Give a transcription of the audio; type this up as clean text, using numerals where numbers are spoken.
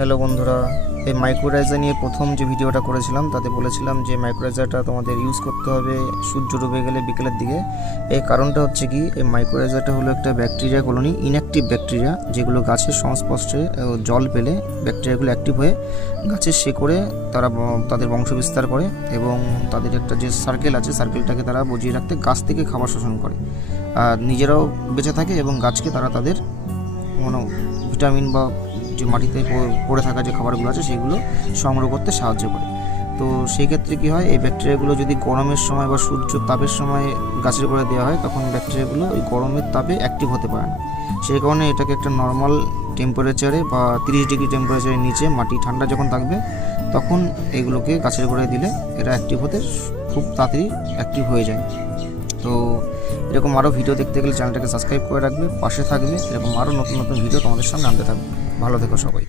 Hello বন্ধুরা, এই মাইক্রোরাইজার নিয়ে প্রথম যে ভিডিওটা করেছিলাম তাতে বলেছিলাম যে মাইক্রোরাইজারটা তোমাদের ইউজ করতে হবে সূর্য ডুবে গেলে বিকেলের দিকে। এই কারণটা হচ্ছে কি, এই মাইক্রোরাইজারটা হলো একটা ব্যাকটেরিয়া কলোনি, ইনঅ্যাক্টিভ ব্যাকটেরিয়া, যেগুলো গাছের সংস্পর্শে জল পেলে ব্যাকটেরিয়াগুলো অ্যাক্টিভ হয়ে গাছের শিকড়ে তারা তাদের বংশবিস্তার করে এবং তাদের একটা যে সার্কেল আছে সার্কেলটাকে তারা বজিয়ে রাখতে গাছ থেকে খাবার শোষণ করে, আর নিজেরাও বেঁচে থাকে এবং গাছকে তারা তাদের ভিটামিন বা যে মাটিতে পড়ে থাকা যে খাবারগুলো আছে সেগুলো সংগ্রহ করতে সাহায্য করে। তো সেই ক্ষেত্রে কী হয়, এই ব্যাকটেরিয়াগুলো যদি গরমের সময় বা সূর্য তাপের সময় গাছের গোড়ায় দেওয়া হয় তখন ব্যাকটেরিয়াগুলো ওই গরমের তাপে অ্যাক্টিভ হতে পারে না। সেই কারণে এটাকে একটা নর্মাল টেম্পারেচারে বা 30 ডিগ্রি টেম্পারেচারের নিচে মাটি ঠান্ডা যখন থাকবে তখন এগুলোকে গাছের গোড়ায় দিলে এরা অ্যাক্টিভ হতে খুব তাড়াতাড়ি অ্যাক্টিভ হয়ে যায়। তো এরকম আরও ভিডিও দেখতে গেলে চ্যানেলটাকে সাবস্ক্রাইব করে রাখবে, পাশে থাকবে, এরকম আরও নতুন নতুন ভিডিও তোমাদের সামনে আনতে থাকবে। ভালো থেকো সবাই।